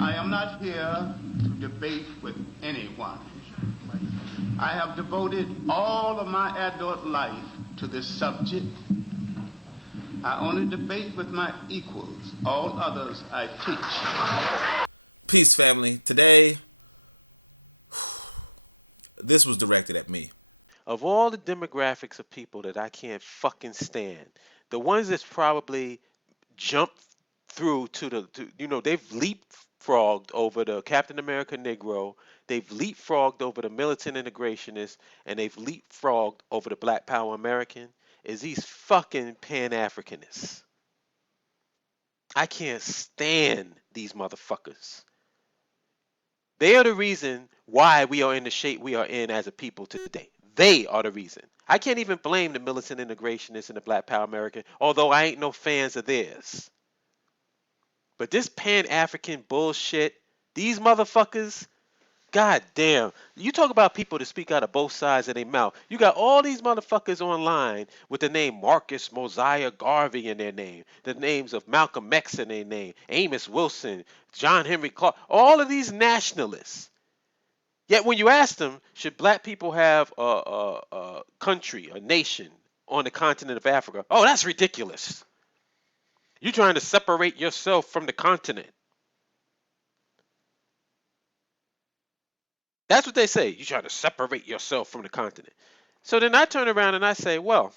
I am not here to debate with anyone. I have devoted all of my adult life to this subject. I only debate with my equals. All others I teach. Peace, family. Today, this was directed at me. Of all the demographics of people that I can't fucking stand, the ones that's probably jumped through they've leapfrogged over the Captain America Negro, they've leapfrogged over the militant integrationists, and they've leapfrogged over the Black Power American, is these fucking Pan-Africanists. I can't stand these motherfuckers. They are the reason why we are in the shape we are in as a people today. They are the reason. I can't even blame the militant integrationists and the Black Power American, although I ain't no fans of theirs. But this Pan-African bullshit, these motherfuckers, god damn. You talk about people that speak out of both sides of their mouth. You got all these motherfuckers online with the name Marcus Mosiah Garvey in their name, the names of Malcolm X in their name, Amos Wilson, John Henry Clarke, all of these nationalists. Yet when you ask them, should black people have a country, a nation on the continent of Africa? Oh, that's ridiculous. You're trying to separate yourself from the continent. That's what they say. You're trying to separate yourself from the continent. So then I turn around and I say, well,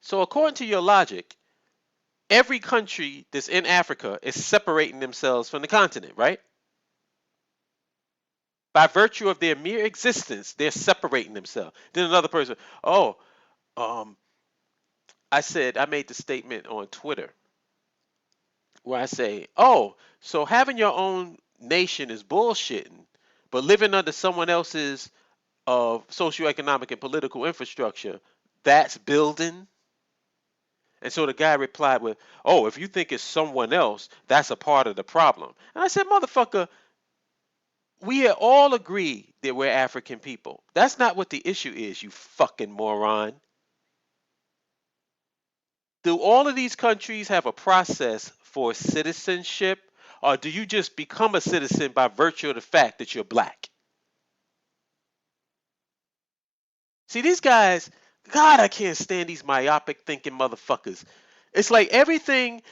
so according to your logic, every country that's in Africa is separating themselves from the continent, right? By virtue of their mere existence, they're separating themselves. Then another person, I made the statement on Twitter where I say, oh, so having your own nation is bullshitting, but living under someone else's socioeconomic and political infrastructure, that's building? And so the guy replied with, oh, if you think it's someone else, that's a part of the problem. And I said, motherfucker, we all agree that we're African people. That's not what the issue is, you fucking moron. Do all of these countries have a process for citizenship, or do you just become a citizen by virtue of the fact that you're black? See, these guys, God, I can't stand these myopic thinking motherfuckers. It's like everything,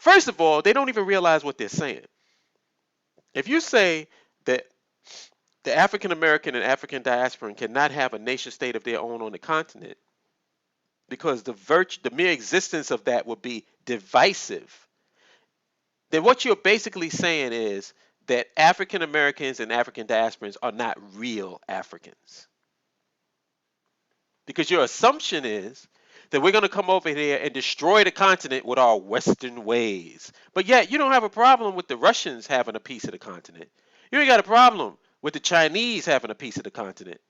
first of all, they don't even realize what they're saying. If you say that the African American and African diasporan cannot have a nation state of their own on the continent because the mere existence of that would be divisive, then what you're basically saying is that African Americans and African diasporans are not real Africans. Because your assumption is that we're going to come over here and destroy the continent with our Western ways. But yet you don't have a problem with the Russians having a piece of the continent. You ain't got a problem with the Chinese having a piece of the continent.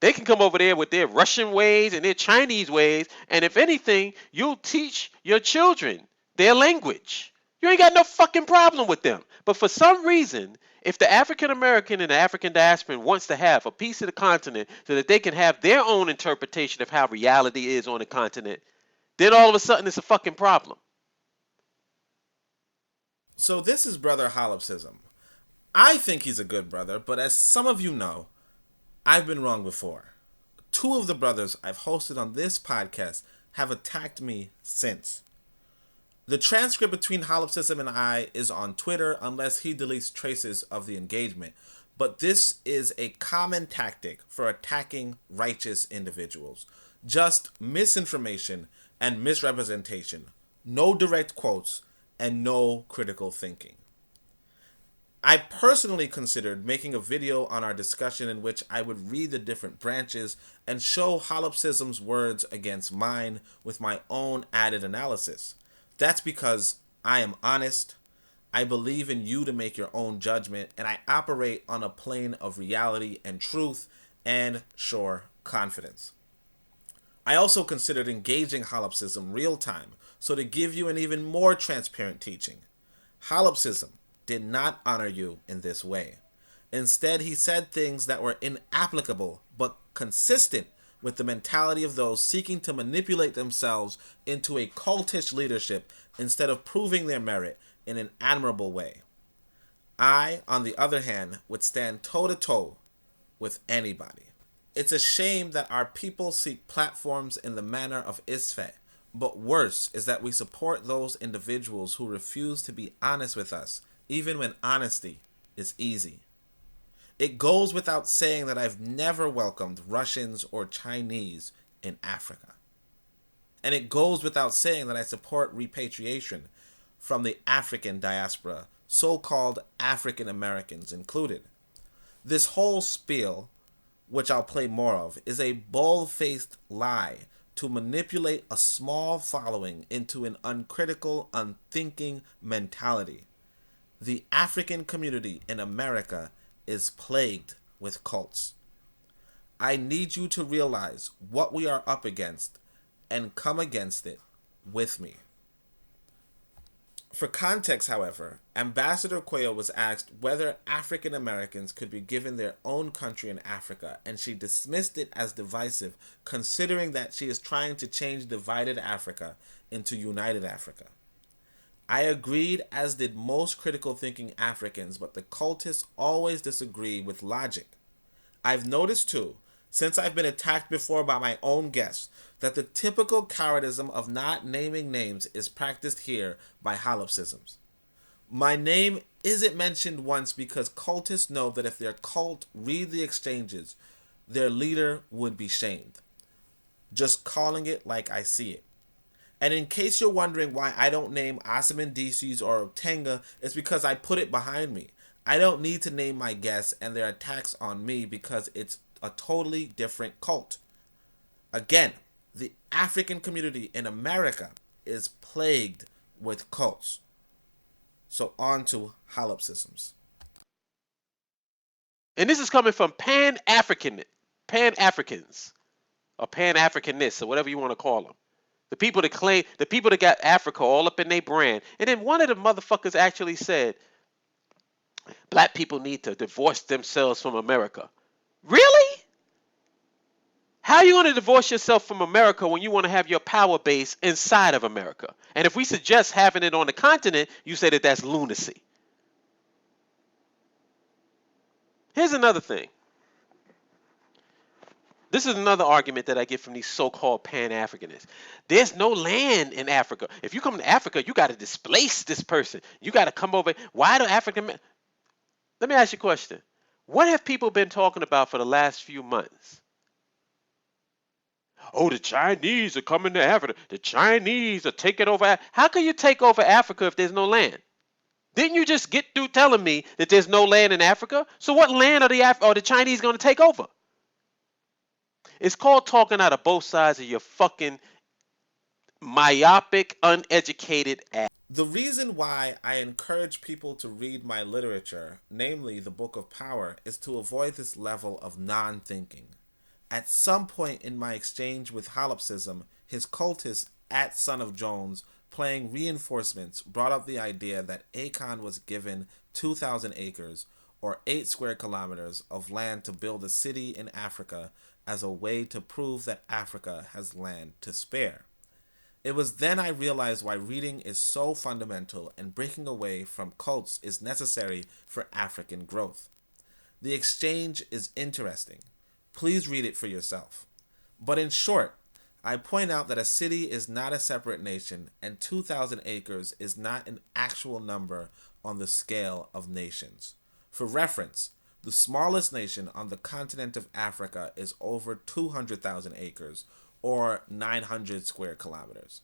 They can come over there with their Russian ways and their Chinese ways, and if anything, you'll teach your children their language. You ain't got no fucking problem with them. But for some reason, if the African American and the African diasporan wants to have a piece of the continent so that they can have their own interpretation of how reality is on the continent, then all of a sudden it's a fucking problem. So this is Brother Holipsism. I think he's a good brother, but as some of you know, I've been wrong before. Two of the brothers I've hosted on this podcast have attacked me since. The transcript between Holipsism and I is on Twitter unless he deletes traces of the engagement, but this is a common tactic for attacking righteous individuals. Just misinformation and misrepresentation, no direct quotes, and no critical thinking. I personally considered making a video on our discussion in which I would read the different branches and show Holipsism's words against mine with my own added analysis. That's because I am honest, I believe in you to make your own judgment, and I operate on a plane of reality and truth and, sure, confidence. I also considered engaging Holipsism real time, so to give you an even more transparent teaching. Holipsism did not honor you in this way. Instead, he said things that were inapplicable but consistent with the mentality of those seeking to manipulate themselves into a cultish leadership instead of proving their merit in an admirable way. I, on the other hand, would stand toe-to-toe with anybody. It's a shame that our people seek platforms in the manner of Isfet, but worse is that we support those individuals who refuse to be honest with us, even when honesty is easy. It goes without saying that I've never welcomed Russians or Chinese in Africa. And it goes without saying that I support repatriation from the African diaspora, so-called African Americans included. This whole spiel, which I'll play more of, is a bold-faced lie to manipulate a small following into an uncritical, unthinking mentality. The African community in America is plagued with cults. I need you to realize what we are up against and come against it with me. For context, however, Ambassador Quao was asked whether African Americans could be given their own country in Africa, and she dismissed it as divisive, considering that she is trying to change divided Africa into united Africa. I agreed, as did most critical thinking Africans, but the cultists always disagree with logic. I've noticed too, since I've been attacked before by my own guests, that the typical cowardism of not naming names is practiced here by Holipsisms. My name isn't mentioned once because cultists know that if their cult read the exchanges, their leader would be shamed. Just calling it like I see it. And in case you're wondering why I don't name Asimandisi's or Tenga, it's because I put it behind me. I don't need to name my guests and their attacks on me because it's a totally different cult. Again, the African community in America is plagued with cults. So on to Holipsisms. And this is coming from Pan-Africans, or Pan-Africanists, or whatever you want to call them. The people that got Africa all up in their brand. And then one of the motherfuckers actually said, black people need to divorce themselves from America. Really? How are you going to divorce yourself from America when you want to have your power base inside of America? And if we suggest having it on the continent, you say that that's lunacy. Here's another thing. This is another argument that I get from these so-called Pan-Africanists. There's no land in Africa. If you come to Africa, you got to displace this person. You got to come over. Why do African... Let me ask you a question. What have people been talking about for the last few months? Oh, the Chinese are coming to Africa. The Chinese are taking over. How can you take over Africa if there's no land? Didn't you just get through telling me that there's no land in Africa? So what land are the Chinese going to take over? It's called talking out of both sides of your fucking myopic, uneducated ass. The reason why I encourage people to read my literature, namely the Book of Power, is to avoid this level of non-thinking. At some point in my exchange with Holipsism, his cultist at Son of Jones, playing reinforcements, brought up the idea that Akon was given 2,000 acres, or 8 square kilometers, of land to build a city in Africa as a way to prove that Africa has land to spare. It was then I realized why reading is so fundamental and breaking away from cults is necessary for African growth. The exchange is interesting. Please read it for yourself. But in short, I point out that a city is not a separate nation and 2,000 acres is not an actual number on the scale of nations. For reference, the smallest nation on the continent of Africa is over 200,000 acres, or 900 square kilometers.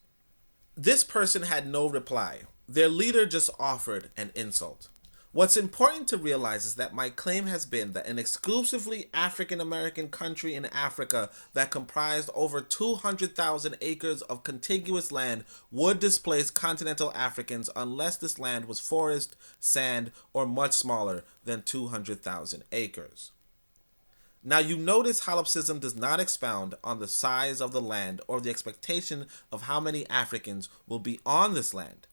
This person had no reply. Their leader just offered an insult. What's important to realize is that my claim has been that an exclusively African American country in Africa that comprised over 200,000 acres of contiguous land would displace continental Africans unless this land was forest, sand, or much smaller than 200,000 acres. Now you notice Holipsism does not expound on the size of the land or the expectation of how many Africans will be on this land.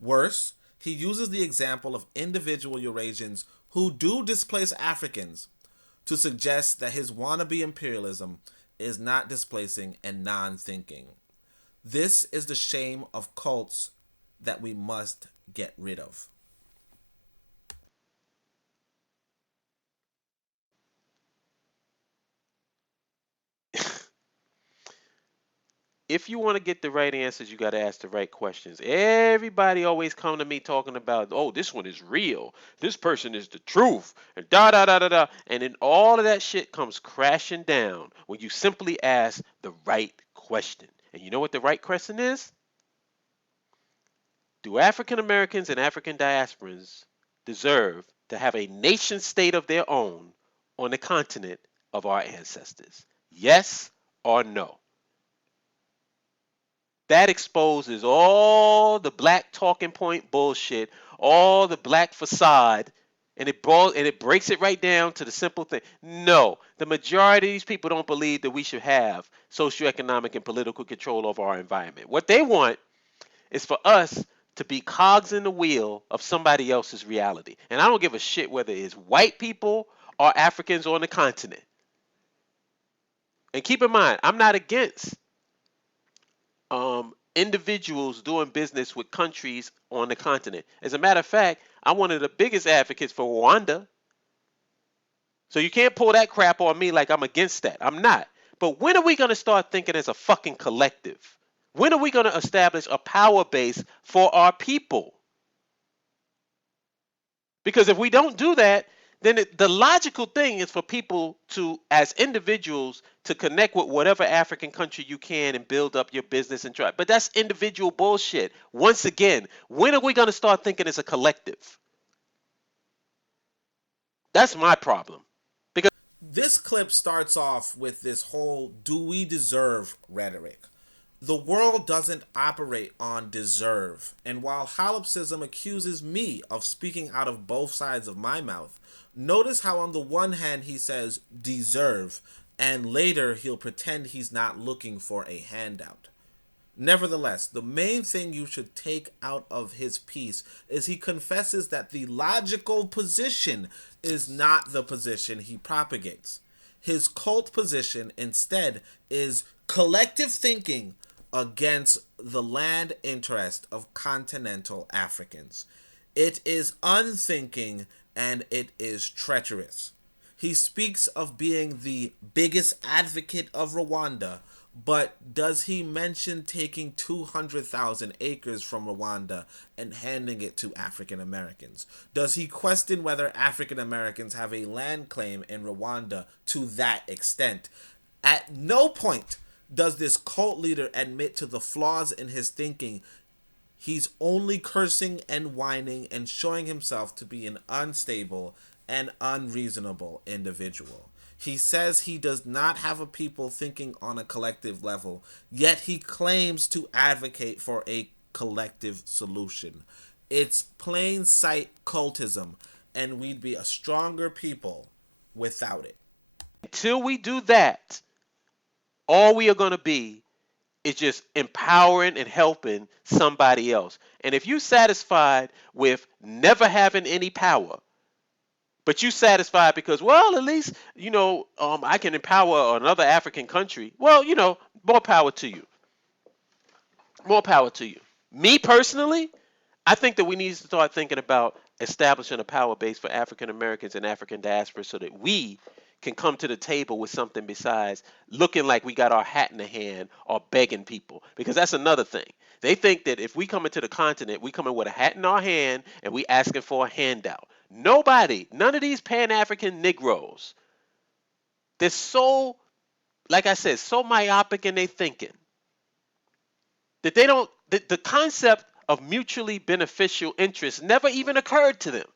Worse, he uses the example of individual Eurasians who do displace Africans to suggest that his wannabe imperialism is not displacing and non-thinking. This is the shame of cults that we must get rid of. If you want to get the right answers, you got to ask the right questions. Everybody always come to me talking about, oh, this one is real. This person is the truth. And da da da da da. And then all of that shit comes crashing down when you simply ask the right question. And you know what the right question is? Do African Americans and African diasporans deserve to have a nation state of their own on the continent of our ancestors? Yes or no? That exposes all the black talking point bullshit, all the black facade, and it breaks it right down to the simple thing. No, the majority of these people don't believe that we should have socioeconomic and political control over our environment. What they want is for us to be cogs in the wheel of somebody else's reality. And I don't give a shit whether it's white people or Africans on the continent. And keep in mind, I'm not against individuals doing business with countries on the continent. As a matter of fact, I'm one of the biggest advocates for Rwanda. So you can't pull that crap on me like I'm against that. I'm not. But when are we going to start thinking as a fucking collective? When are we going to establish a power base for our people? Because if we don't do that, then the logical thing is for people to, as individuals, to connect with whatever African country you can and build up your business and try. But that's individual bullshit. Once again, when are we going to start thinking as a collective? That's my problem. Because This clip starts off with this whole "do we deserve" rhetoric. The world doesn't operate on deserve, and while Holipsism accuses me of speaking out of both sides of my mouth, notice how on the one hand he says deserve, and later he'll pretend he's not looking for a handout. Nevertheless, the main thing you should take out of his piece is he confesses that the logical position is not the position he propagates. His cult position instead is collective thinking against the land interest of continental Africans. It is unthinking and it is treacherous. He speaks of being the biggest advocate of Rwanda, but does he mention taking 200,000 acres from Rwanda and handing it to African Americans? Does he question whether African Americans have a land claim in Rwanda to that extent? At no point does this cult leader admit to the flaws in his thinking. He's only cursing and whining and showing himself to be an unstable and unreasonable individual. He says he does not have a people thinking on a collective level, yet he claims to advocate for a collective solution. It's plain sight cultism, and we'd be a stronger people without it. until we do that, all we are going to be is just empowering and helping somebody else. And if you're satisfied with never having any power, but you satisfied because, well, at least, I can empower another African country. Well, more power to you. More power to you. Me personally, I think that we need to start thinking about establishing a power base for African Americans and African diaspora so that we can come to the table with something besides looking like we got our hat in the hand or begging people. Because that's another thing. They think that if we come into the continent, we come in with a hat in our hand and we asking for a handout. Nobody, none of these Pan-African Negroes, they're so, like I said, so myopic in their thinking that they don't, the concept of mutually beneficial interests never even occurred to them.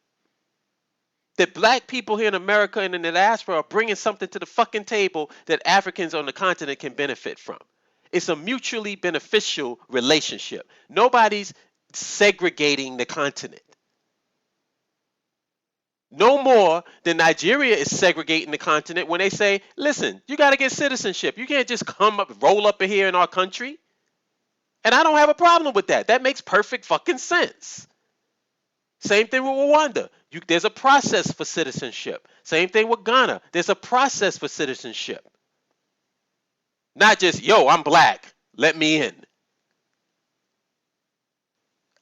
That black people here in America and in the diaspora are bringing something to the fucking table that Africans on the continent can benefit from. It's a mutually beneficial relationship. Nobody's segregating the continent. No more than Nigeria is segregating the continent when they say, listen, you got to get citizenship. You can't just come up, roll up in here in our country. And I don't have a problem with that. That makes perfect fucking sense. Same thing with Rwanda. There's a process for citizenship. Same thing with Ghana. There's a process for citizenship. Not just, yo, I'm black, let me in.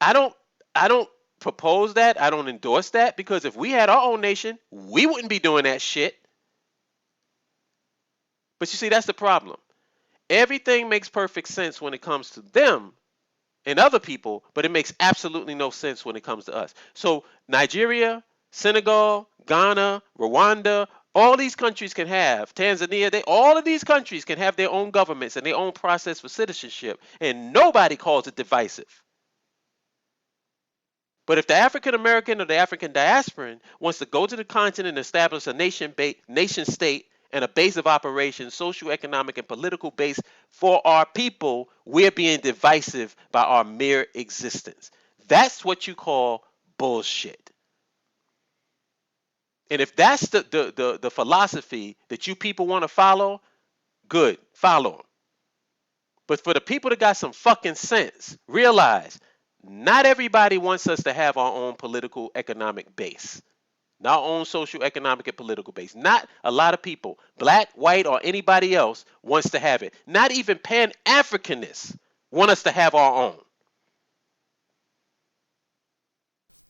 I don't propose that. I don't endorse that, because if we had our own nation, we wouldn't be doing that shit. But you see, that's the problem. Everything makes perfect sense when it comes to them and other people, but it makes absolutely no sense when it comes to us. So Nigeria, Senegal, Ghana, Rwanda, all these countries can have, Tanzania, all of these countries can have their own governments and their own process for citizenship, and nobody calls it divisive. But if the African American or the African diasporan wants to go to the continent and establish a nation state and a base of operations, social, economic, and political base for our people, we're being divisive by our mere existence. That's what you call bullshit. And if that's the philosophy that you people want to follow, good, follow them. But for the people that got some fucking sense, realize not everybody wants us to have our own political economic base. Our own social, economic, and political base. Not a lot of people, black, white, or anybody else, wants to have it. Not even Pan-Africanists want us to have our own.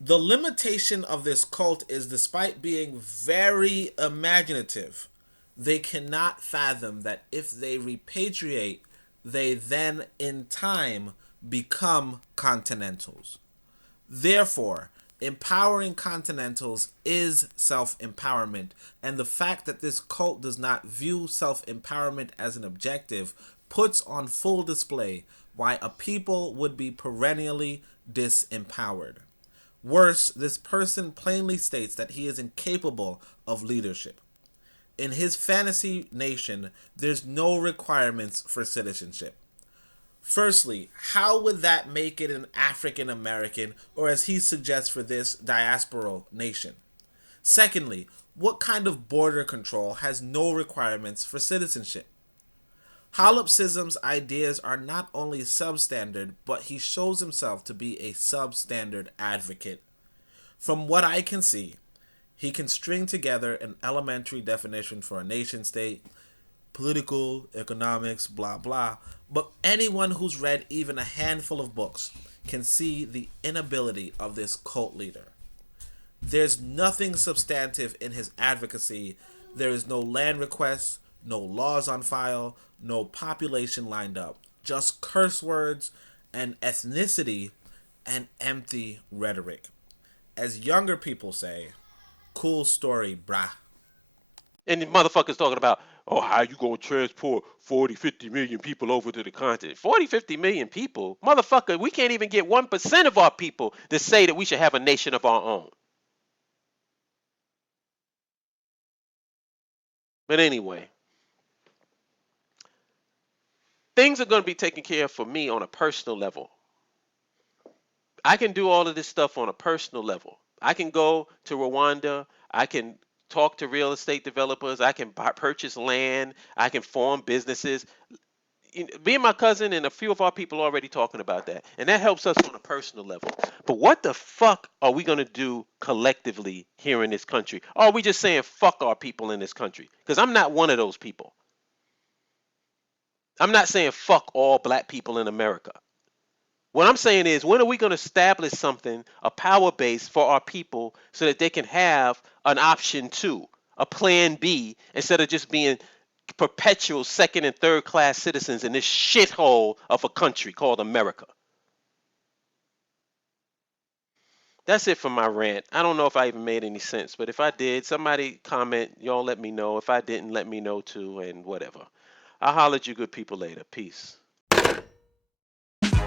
The limitation of this cult is, despite being very imaginative, they cannot fathom that if they repatriate, they then in time become continentals. Therefore, empowering continentals is self-empowerment, and the fact that this cult does not view self-empowerment as an objective puts on full display why a people would be perennially disempowered. Worse, this person plainly states that he is incapable of leadership. In his fantasy nation, there's no requirements for citizenship. Firstly, how would that make it an African American, or as he suggests for this diasporal nation? Secondly, what kind of border control has no requirements for citizenship? Holipsism's ideas are not only substandard, but he shows himself to be a substandard advocate. From what I can see, he can string together an elementary definition for a nation state, political, economics, blah blah, but anyone who's read even a handful of books can see the inability of this cult leader. There's nothing substantive in his advocacy. There is no land requests, no laws on file, no population lined up, just curse words and ethnicity and empty rhetoric. As younger people say, cool story, brah. And the motherfuckers talking about, oh, how you gonna transport 40, 50 million people over to the continent? 40, 50 million people? Motherfucker, we can't even get 1% of our people to say that we should have a nation of our own. But anyway, things are going to be taken care of for me on a personal level. I can do all of this stuff on a personal level. I can go to Rwanda. I can talk to real estate developers. I can purchase land. I can form businesses. Me and my cousin and a few of our people are already talking about that. And that helps us on a personal level. But what the fuck are we going to do collectively here in this country? Or are we just saying fuck our people in this country? Because I'm not one of those people. I'm not saying fuck all black people in America. What I'm saying is, when are we going to establish something, a power base for our people, so that they can have an option two, a plan B, instead of just being perpetual second and third class citizens in this shithole of a country called America? That's it for my rant. I don't know if I even made any sense, but if I did, somebody comment. Y'all let me know. If I didn't, let me know too, and whatever. I'll holler at you good people later. Peace.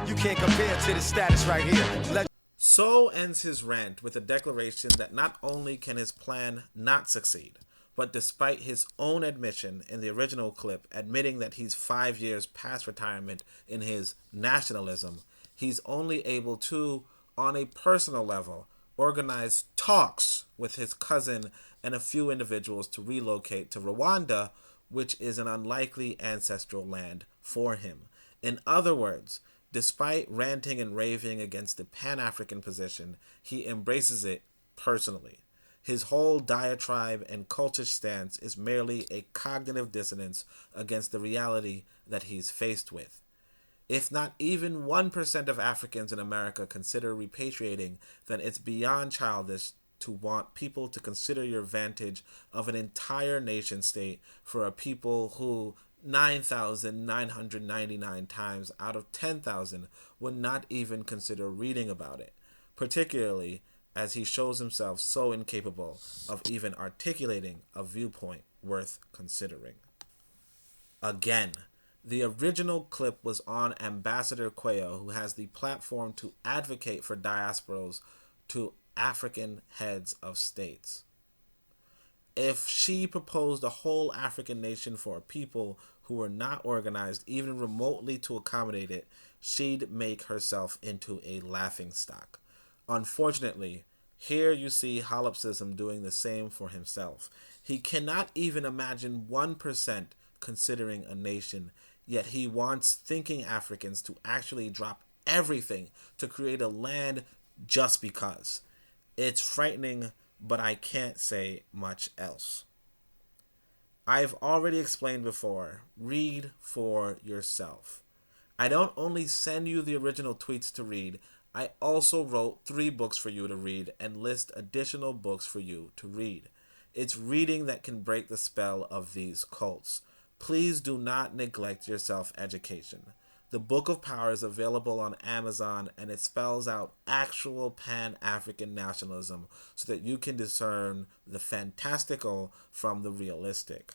You can't compare to the status right here. So ends his rant with a declaration that not only can his plan not succeed, but despite his own admission in the original clip admitting that he's 5 years past retirement in his nationalism, he's only able to, on a personal level, organize talks with his cousin and a few individuals to relocate to Rwanda, which is an unlikely ancestral land for him. In other words, despite ranting and raving against the Pan-African position, he embraces it personally. His whole diatribe and cultish stance is merely a cognitive dissonance against the reality that he's faced with. If not even 1% of Africans in America consider repatriating, then it's beyond childish to want people to consider your vantage of an entire nation state for a people who 9,999 times out of 10,000 would not even consider reading about it, particularly as he shows himself so incapable of even articulating a viewpoint worth considering. Again, the original clip was on Ambassador Quao, who has the platform to advocate for diasporas to African heads of states. If she proposed a whole African nation for a people who were not organized even remotely to accommodate it, she'd make herself into a laughingstock. Unfortunately, here you see Holipsism doing the same for himself. He cannot even imagine 1% considering a nation, yet he wants thinking Africans to actually drop everything to create a land just because. It's frightening, but I can't say much else. I've already explained before, read for yourself. I don't only send you the original tweets to read, I also wrote 3 books for you to read and list additional books for you to read. It's reading that can break the spell of these cults. Please do not neglect your self-education. The Book of Power is available on Amazon, and it spells out actual Pan-African nationalism so that you can discern the fantastical from the realistic.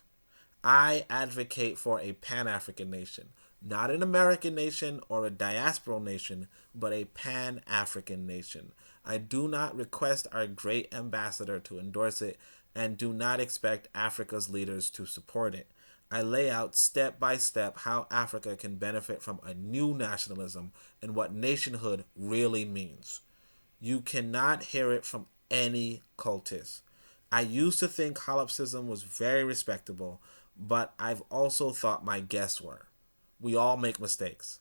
I advocate for a Pan-African nation, not an American nation or a diasporal nation, but a Pan-African nation. I do not request our great ambassador to endorse it, and do not expect Africa's leaders to support it. I lay out step by step how Africa can benefit from a new nationalism and what nationhood really means. You cannot hear it from any cultist. I used to think Holipsism was very respectable, but I've also thought my guests were. We all make mistakes.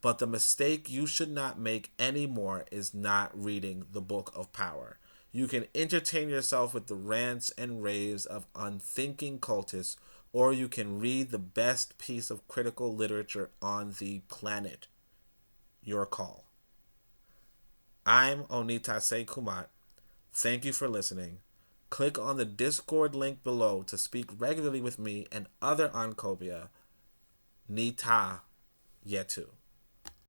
But the mistake you should not make anymore is not reading the Book of Power. You can entertain yourself with the rants and raves of unthinking cultists, or you can read the best piece of critical literature on the planet. Your call. I'm Onitaset Kumat. Thank you for listening. Click on the Discord link below to speak regularly with me and other Oncobia. Ptah Htp.